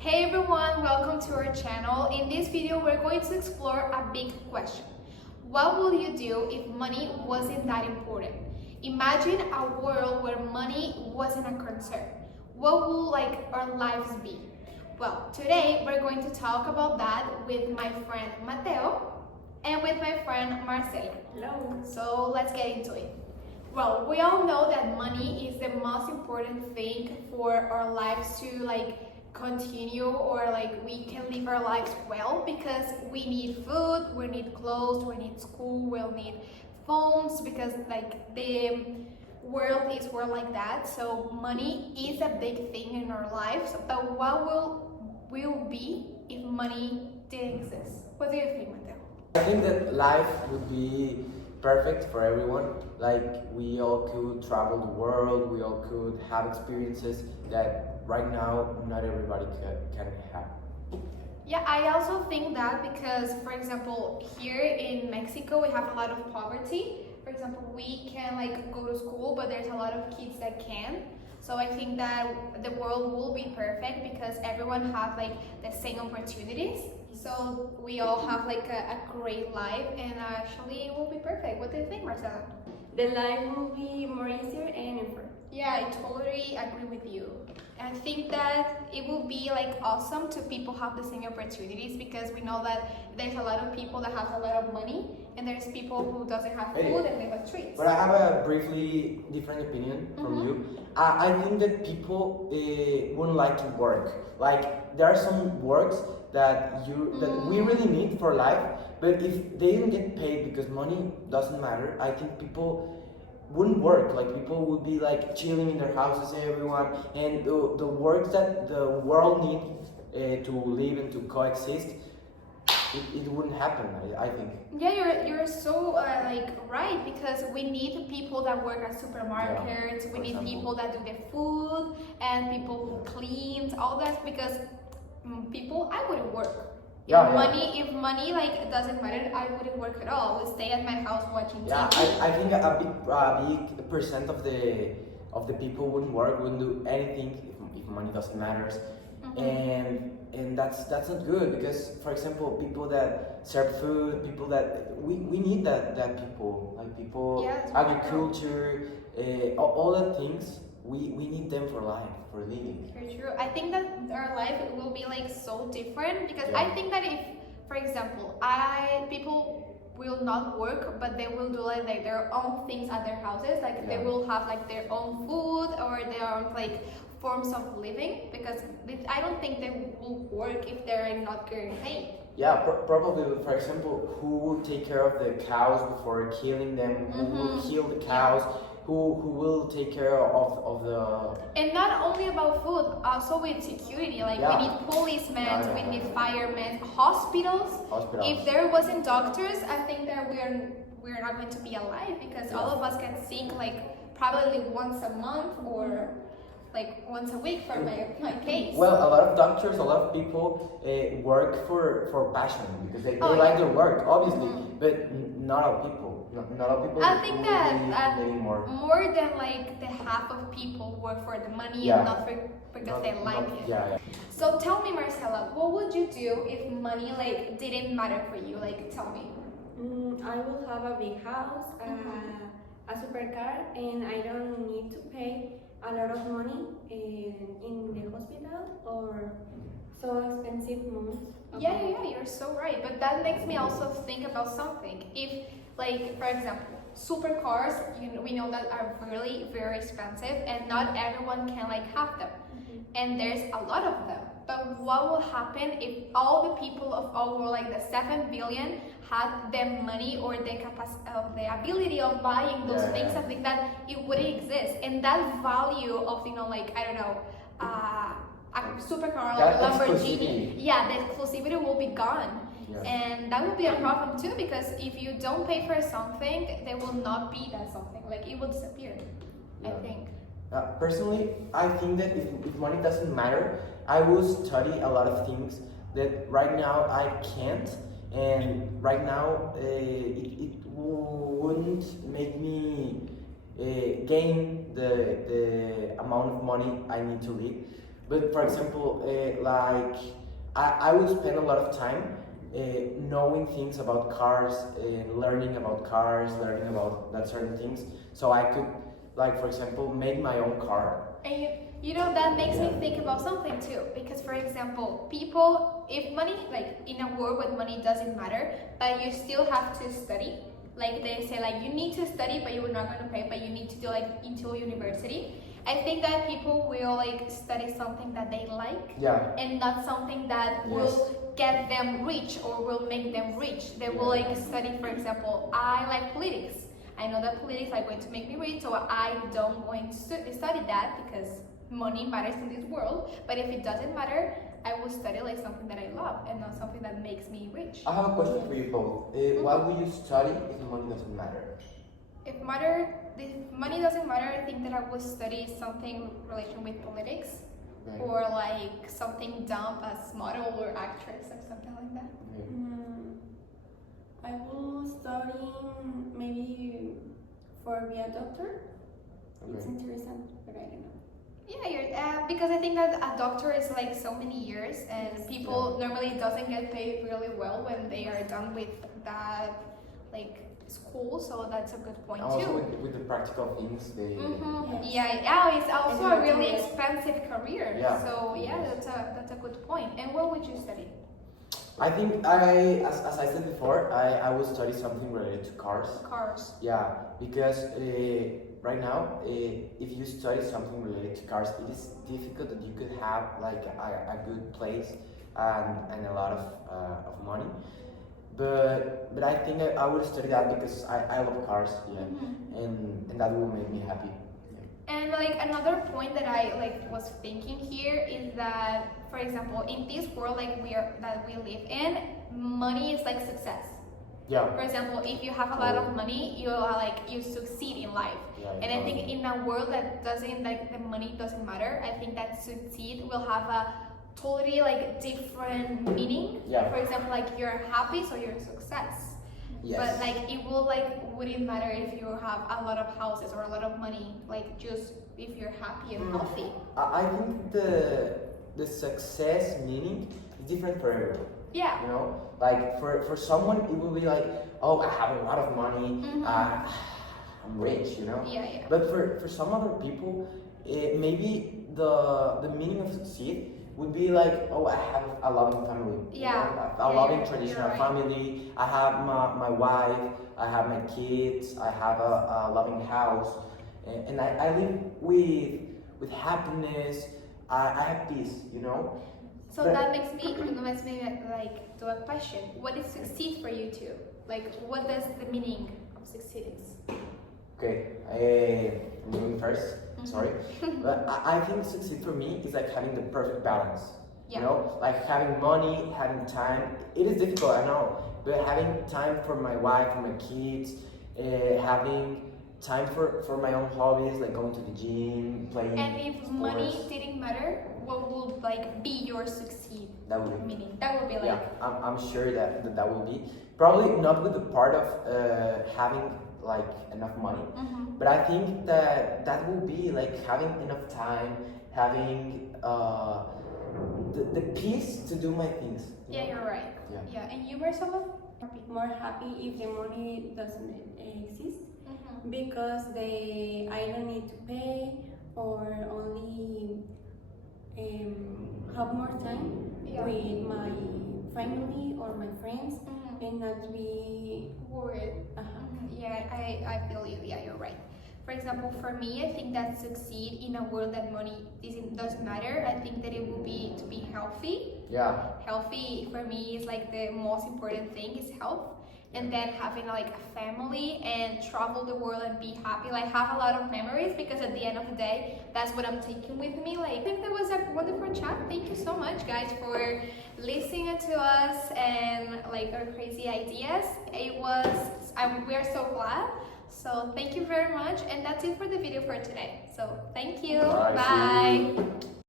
Hey everyone, welcome to our channel. In this video, we're going to explore a big question. What would you do if money wasn't that important? Imagine a world where money wasn't a concern. What would our lives be? Well, today we're going to talk about that with my friend Mateo and with my friend Marcela. Hello. So let's get into it. Well, we all know that money is the most important thing for our lives to continue or we can live our lives well, because we need food, we need clothes, we need school, we'll need phones, because the world is world like that. So money is a big thing in our lives. But what will be if money didn't exist? What do you think, Mateo? I think that life would be perfect for everyone. Like, we all could travel the world, we all could have experiences that right now not everybody can have. Yeah, I also think that because, for example, here in Mexico, we have a lot of poverty. For example, we can go to school, but there's a lot of kids that can't. So I think that the world will be perfect because everyone have the same opportunities. So we all have a great life, and actually it will be perfect. What do you think, Marcela? The life will be more easier and fair. Yeah, I totally agree with you. I think that it will be awesome to people have the same opportunities, because we know that there's a lot of people that have a lot of money, and there's people who doesn't have food and live on streets. But I have a briefly different opinion from you. I think that people wouldn't like to work. There are some works that we really need for life, but if they didn't get paid because money doesn't matter, I think people wouldn't work. People would be chilling in their houses, everyone, and the works that the world needs to live and to coexist, it wouldn't happen. I think. Yeah, you're so right, because we need people that work at supermarkets. We need people that do the food and people who clean all that, because I wouldn't work. If money doesn't matter, I wouldn't work at all. I would stay at my house watching TV. Yeah, I think a big percent of the people wouldn't work, wouldn't do anything if money doesn't matter. And that's not good, because, for example, people that serve food, people that we need that people, agriculture, all the things, we need them for life, for living. Very true. I think that our life will be so different, because I think that if, for example, people will not work, but they will do their own things at their houses, they will have their own food or their own forms of living, because I don't think they will work if they're not getting paid. Yeah, probably. For example, who will take care of the cows before killing them? Who will kill the cows? Who will take care of the... And not only about food, also with security. We need policemen, we need firemen, hospitals. If there wasn't doctors, I think that we're not going to be alive, because all of us get sick probably once a month or once a week for my case. Well, a lot of doctors, a lot of people work for passion, because they like their work, obviously, but not all people. Not all people. I think that anymore. More than the half of people work for the money and not because they like it. Yeah. So tell me, Marcela, what would you do if money didn't matter for you? Tell me. I will have a big house, a supercar, and I don't need to pay a lot of money in the hospital or so expensive months. Yeah, you're so right. But that makes me also think about something. If, for example, supercars, we know that are really very expensive, and not everyone can have them. And there's a lot of them. But what will happen if all the people of our world, the 7 billion, had the money or the capacity of the ability of buying those things? I think that it wouldn't exist, and that value of I don't know, a supercar or a Lamborghini, the exclusivity will be gone. And that will be a problem too, because if you don't pay for something, there will not be that something. It will disappear. I think. Personally, I think that if money doesn't matter, I will study a lot of things that right now I can't, and right now it wouldn't make me gain the amount of money I need to live. But for example, like I would spend a lot of time knowing things about cars, learning about cars, learning about that certain things, so I could, like for example, make my own car. And you know, that makes me think about something too. Because for example, people, if money, like in a world where money doesn't matter, but you still have to study. Like they say, like you need to study, but you're not going to pay, but you need to do like into university. I think that people will like study something that they like, Yeah. and not something that Yes. will get them rich or will make them rich. They will like study, for example, I like politics. I know that politics are going to make me rich, so I don't going to study that because money matters in this world. But if it doesn't matter, I will study like something that I love and not something that makes me rich. I have a question for you both. Why would you study if the money doesn't matter? If money doesn't matter, I think that I would study something in relation with politics, Okay. or like something dumb as model or actress or something like that. Okay. I will study maybe for be a doctor. It's Okay. interesting, but I don't know. Yeah, because I think that a doctor is like so many years, and people normally doesn't get paid really well when they are done with that like school. So that's a good point Also too. with the practical things, they. Yes. Yes. Yeah, it's also And a really materials. expensive career. Yeah. So yeah, that's a good point. And what would you study? I think as I said before, I would study something related to cars. Cars. Yeah, because right now, if you study something related to cars, it is difficult that you could have like a good place and a lot of money. But I think I would study that because I love cars, yeah, and that will make me happy. And like another point that I like was thinking here is that, for example, in this world like that we live in, money is like success. Yeah. For example, if you have a lot of money, you succeed in life. Yeah, And I think in a world that doesn't like the money doesn't matter, I think that succeed will have a totally like different meaning. Yeah. For example, like you're happy, so you're a success. Yes. But like it wouldn't matter if you have a lot of houses or a lot of money, like just if you're happy and healthy. I think the success meaning is different for everyone. Yeah. You know, like for someone it will be like, oh, I have a lot of money, I'm rich, you know. Yeah, yeah. But for some other people, maybe the meaning of succeed would be like, oh, I have a loving family. Yeah. You know? A Yeah, loving you're traditional right. family. I have my wife. I have my kids. I have a loving house, and I live with happiness. I have peace. You know. So that makes me like do a question. What is succeed for you too? Like what does the meaning of succeed is? Okay, I'm going first. Sorry, but I think succeed for me is like having the perfect balance. Yeah. You know, like having money, having time. It is difficult, I know, but having time for my wife, for my kids, having time for my own hobbies, like going to the gym, playing. And if sports. money didn't matter, what would like be your succeed That would be. meaning? That would be like Yeah, I'm sure that will be probably not with the part of having like enough money, but I think that will be like having enough time, having the peace to do my things. yeah, you're right. Yeah. Yeah, and you, Marcela? More happy if the money doesn't exist because I don't need to pay or only have more time Yeah. with my family or my friends and not be Worried. Yeah, I feel you. Yeah, you're right. For example, for me, I think that succeed in a world that money doesn't matter. I think that it will be to be healthy. Yeah. Healthy for me is like the most important thing is health, and then having like a family and travel the world and be happy, like have a lot of memories, because at the end of the day, that's what I'm taking with me. Like I think that was a wonderful chat. Thank you so much, guys, for listening to us and like our crazy ideas. We are so glad. So thank you very much, and that's it for the video for today. So thank you. Bye. Bye.